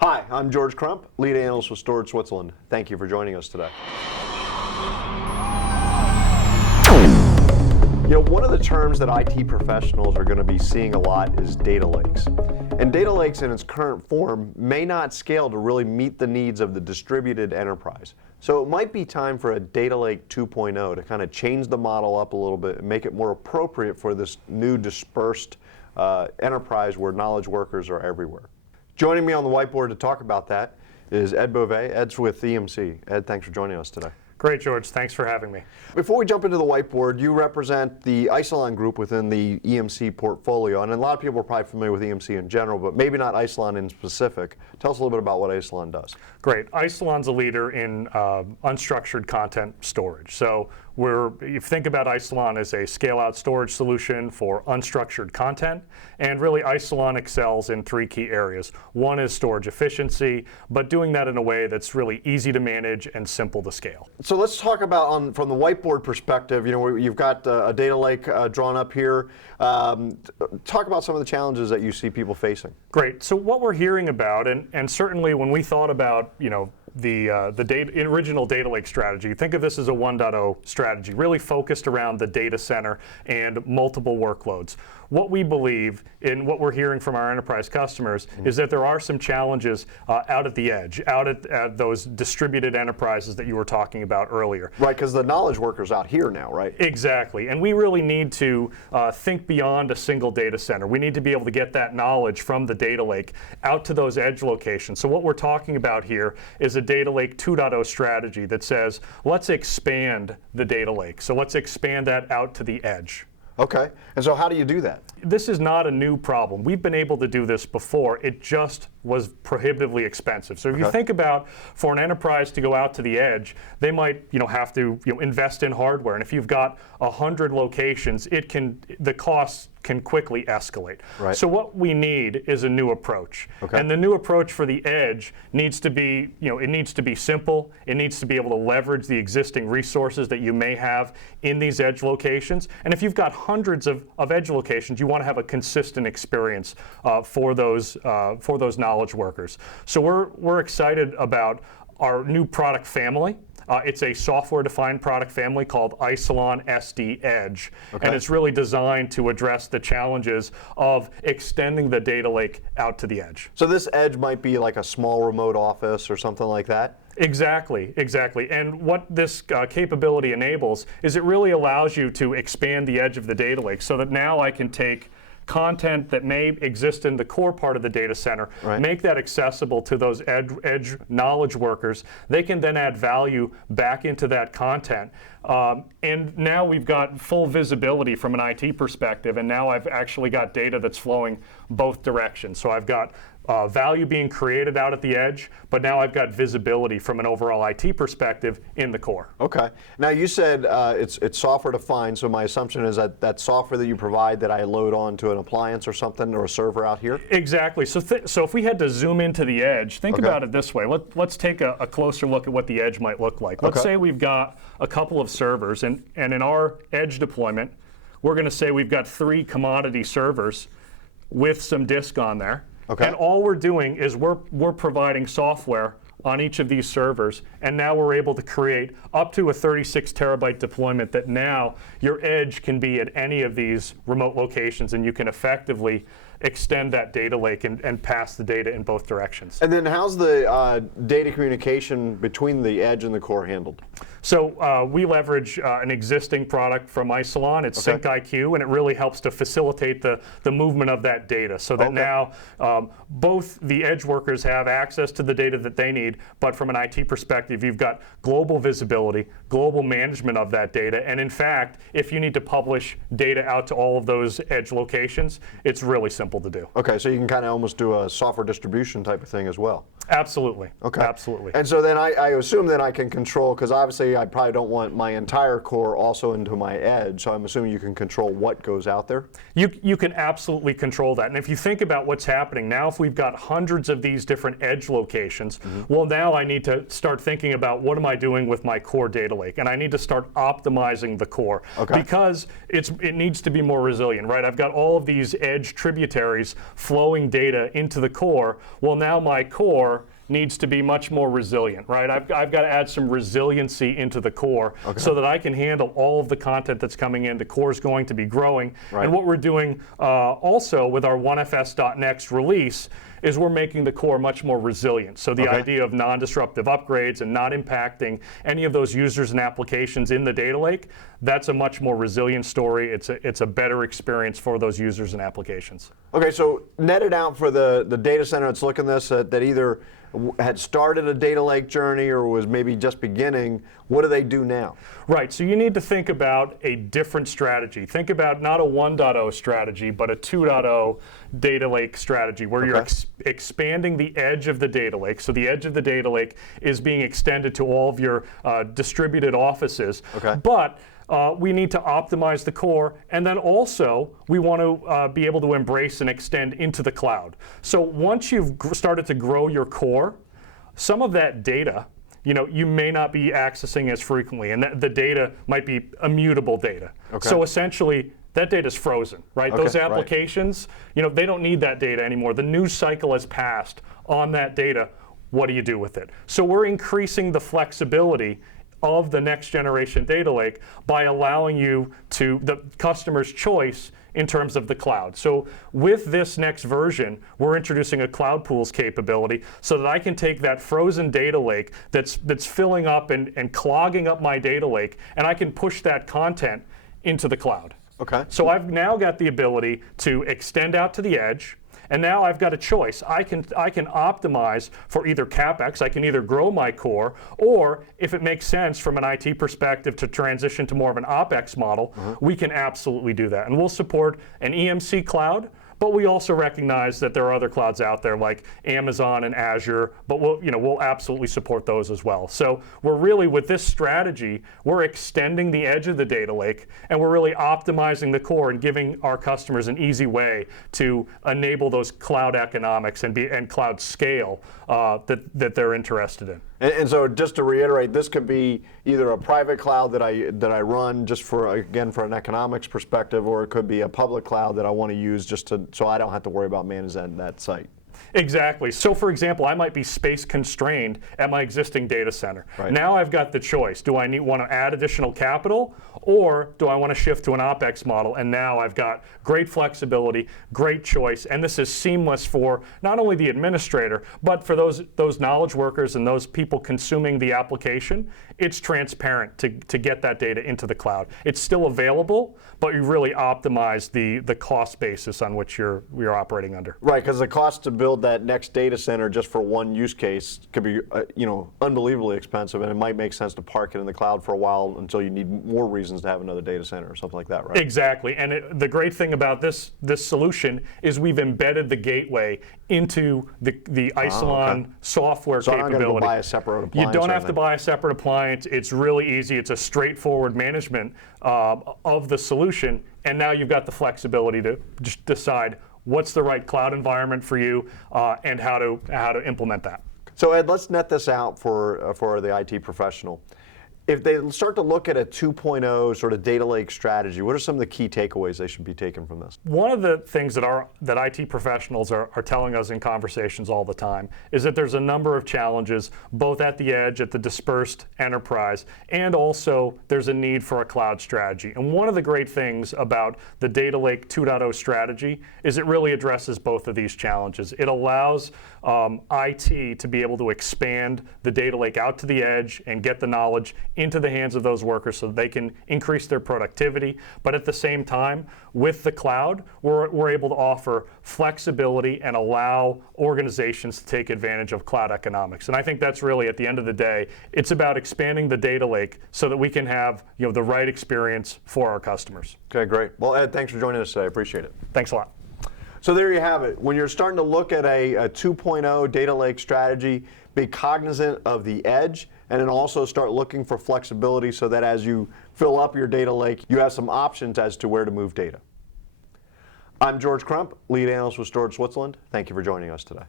Hi, I'm George Crump, lead analyst with Storage Switzerland. Thank you for joining us today. One of the terms that IT professionals are going to be seeing a lot is data lakes. And data lakes in its current form may not scale to really meet the needs of the distributed enterprise. So it might be time for a data lake 2.0 to kind of change the model up a little bit and make it more appropriate for this new dispersed enterprise where knowledge workers are everywhere. Joining me on the whiteboard to talk about that is Ed Beauvais. Ed's with EMC. Ed, thanks for joining us today. Great, George. Thanks for having me. Before we jump into the whiteboard, you represent the Isilon group within the EMC portfolio, and a lot of people are probably familiar with EMC in general, but maybe not Isilon in specific. Tell us a little bit about what Isilon does. Great. Isilon's a leader in unstructured content storage. So you think about Isilon as a scale-out storage solution for unstructured content, and really Isilon excels in three key areas. One is storage efficiency, but doing that in a way that's really easy to manage and simple to scale. So let's talk about, from the whiteboard perspective, you've got a data lake drawn up here. Talk about some of the challenges that you see people facing. Great. So what we're hearing about, and certainly when we thought about, the original data lake strategy, think of this as a 1.0 strategy, really focused around the data center and multiple workloads. What we believe in what we're hearing from our enterprise customers is that there are some challenges out at the edge, out at those distributed enterprises that you were talking about earlier. Right, because the knowledge worker's out here now, right? Exactly, and we really need to think beyond a single data center. We need to be able to get that knowledge from the data lake out to those edge locations. So what we're talking about here is a data lake 2.0 strategy that says, let's expand the data lake. So let's expand that out to the edge. Okay, and so how do you do that? This is not a new problem. We've been able to do this before. It just was prohibitively expensive. So if you think about, for an enterprise to go out to the edge, they might have to invest in hardware. And if you've got 100 locations, the costs can quickly escalate. Right. So what we need is a new approach. Okay. And the new approach for the edge needs to be, it needs to be simple. It needs to be able to leverage the existing resources that you may have in these edge locations. And if you've got hundreds of edge locations, you want to have a consistent experience for those knowledge workers. So we're excited about our new product family. It's a software-defined product family called Isilon SD Edge, and it's really designed to address the challenges of extending the data lake out to the edge. So this edge might be like a small remote office or something like that? Exactly. And what this capability enables is it really allows you to expand the edge of the data lake so that now I can take content that may exist in the core part of the data center, make that accessible to those edge knowledge workers. They can then add value back into that content. And now we've got full visibility from an IT perspective, and now I've actually got data that's flowing both directions. So I've got value being created out at the edge, but now I've got visibility from an overall IT perspective in the core. Okay. Now you said it's software defined, so my assumption is that software that you provide that I load onto an appliance or something or a server out here? Exactly. So if we had to zoom into the edge, think about it this way. Let's take a closer look at what the edge might look like. Let's say we've got a couple of servers, and in our edge deployment, we're going to say we've got 3 commodity servers with some disk on there. And all we're doing is we're providing software on each of these servers, and now we're able to create up to a 36 terabyte deployment that now your edge can be at any of these remote locations, and you can effectively extend that data lake and pass the data in both directions. And then how's the data communication between the edge and the core handled? So we leverage an existing product from Isilon. It's SyncIQ, and it really helps to facilitate the movement of that data so that now both the edge workers have access to the data that they need, but from an IT perspective, you've got global visibility, global management of that data, and in fact, if you need to publish data out to all of those edge locations, it's really simple to do. Okay, so you can kind of almost do a software distribution type of thing as well. Absolutely. Okay. Absolutely. And so then I assume that I can control, because obviously I probably don't want my entire core also into my edge, so I'm assuming you can control what goes out there? You can absolutely control that. And if you think about what's happening now, if we've got hundreds of these different edge locations, well, now I need to start thinking about what am I doing with my core data lake, and I need to start optimizing the core because it needs to be more resilient, right? I've got all of these edge tributaries tributaries flowing data into the core. Well, now my core needs to be much more resilient, right? I've got to add some resiliency into the core so that I can handle all of the content that's coming in. The core is going to be growing. Right. And what we're doing also with our OneFS.next release is we're making the core much more resilient. So the idea of non-disruptive upgrades and not impacting any of those users and applications in the data lake, that's a much more resilient story. It's a better experience for those users and applications. Okay, so netted out for the data center that's looking at this, that either had started a data lake journey or was maybe just beginning, what do they do now? Right, so you need to think about a different strategy. Think about not a 1.0 strategy, but a 2.0 data lake strategy where you're expanding the edge of the data lake. So the edge of the data lake is being extended to all of your distributed offices. But we need to optimize the core, and then also we want to be able to embrace and extend into the cloud. So once you've started to grow your core, some of that data, you may not be accessing as frequently, and the data might be immutable data. So essentially, that data is frozen, right? Those applications, they don't need that data anymore. The news cycle has passed on that data. What do you do with it? So we're increasing the flexibility of the next generation data lake by allowing you to the customer's choice in terms of the cloud. So with this next version, we're introducing a cloud pools capability so that I can take that frozen data lake that's filling up and clogging up my data lake, and I can push that content into the cloud. So I've now got the ability to extend out to the edge. And now I've got a choice. I can optimize for either CapEx. I can either grow my core, or if it makes sense from an IT perspective to transition to more of an OpEx model, we can absolutely do that. And we'll support an EMC cloud, but we also recognize that there are other clouds out there like Amazon and Azure, but we'll absolutely support those as well. So we're really, with this strategy, we're extending the edge of the data lake, and we're really optimizing the core and giving our customers an easy way to enable those cloud economics and cloud scale that they're interested in. And so just to reiterate, this could be either a private cloud that I run just for an economics perspective, or it could be a public cloud that I want to use so I don't have to worry about managing that site. Exactly. So for example, I might be space constrained at my existing data center. Now I've got the choice. Do I want to add additional capital, or do I want to shift to an OpEx model? And now I've got great flexibility, great choice, and this is seamless for not only the administrator, but for those knowledge workers and those people consuming the application. It's transparent to get that data into the cloud. It's still available, but you really optimize the cost basis on which you're operating under. Right, because the cost to build that next data center just for one use case could be unbelievably expensive, and it might make sense to park it in the cloud for a while until you need more reasons to have another data center or something like that, right? Exactly, and the great thing about this solution is we've embedded the gateway into the Isilon software capability. I'm not going to buy a separate appliance. You don't have to buy a separate appliance. It's really easy. It's a straightforward management of the solution, and now you've got the flexibility to just decide what's the right cloud environment for you and how to implement that. So Ed, let's net this out for the IT professional. If they start to look at a 2.0 sort of data lake strategy, what are some of the key takeaways they should be taking from this? One of the things that IT professionals are telling us in conversations all the time is that there's a number of challenges, both at the edge, at the dispersed enterprise, and also there's a need for a cloud strategy. And one of the great things about the Data Lake 2.0 strategy is it really addresses both of these challenges. It allows IT to be able to expand the data lake out to the edge and get the knowledge into the hands of those workers so that they can increase their productivity. But at the same time, with the cloud, we're able to offer flexibility and allow organizations to take advantage of cloud economics. And I think that's really, at the end of the day, it's about expanding the data lake so that we can have the right experience for our customers. Okay, great. Well, Ed, thanks for joining us today. I appreciate it. Thanks a lot. So there you have it. When you're starting to look at a 2.0 data lake strategy, be cognizant of the edge, and then also start looking for flexibility so that as you fill up your data lake, you have some options as to where to move data. I'm George Crump, lead analyst with Storage Switzerland. Thank you for joining us today.